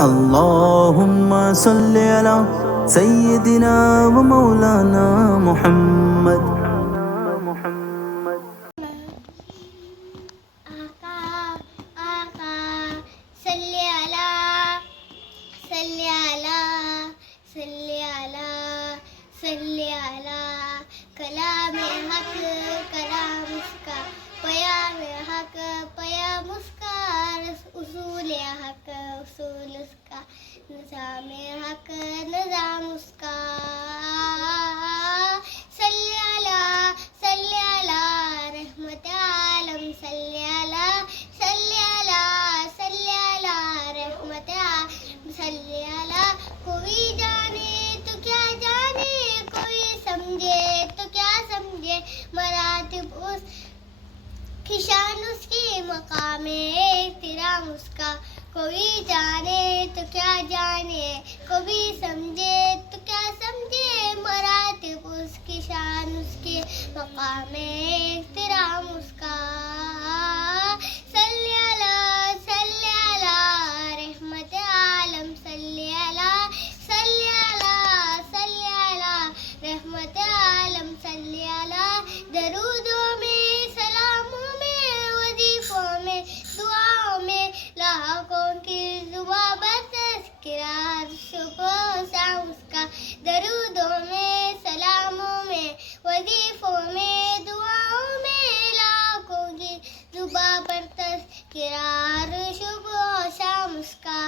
अल्लाहुम्मा सल्लि अला सय्यिदिना व मौलाना मुहम्मद। आका आका सल्ली अला सल्ली अला सल्ली अला सल्ली अला कलाम हक कलाम उसका पयाम हक पयाम उसका उसूल हक उसूल उसका निज़ाम हक निज़ाम उसका सल्ली अला रहमत आलम सल्ली अला रहमत आलम सल्ली अला। कोई जाने तो क्या जाने कोई समझे तो क्या समझे मरातिब उस किशान उसकी मकाम एहतिराम उसका। कोई जाने तो क्या जाने कोई समझे तो क्या समझे मरातिब उसकी शान उसके मकाम एहतिराम उसका। सल्ली अला रहमत आलम सल्ली अला रहमत आलम सल्ली अला। दरूदों में सलामों में वजीफों में दुआओं में लाखों की जुबां पर तज़किरा सुबह शाम उसका। दरूदों में सलामों में वजीफों में दुआओं में लाखों की जुबां पर तज़किरा सुबह शाम उसका।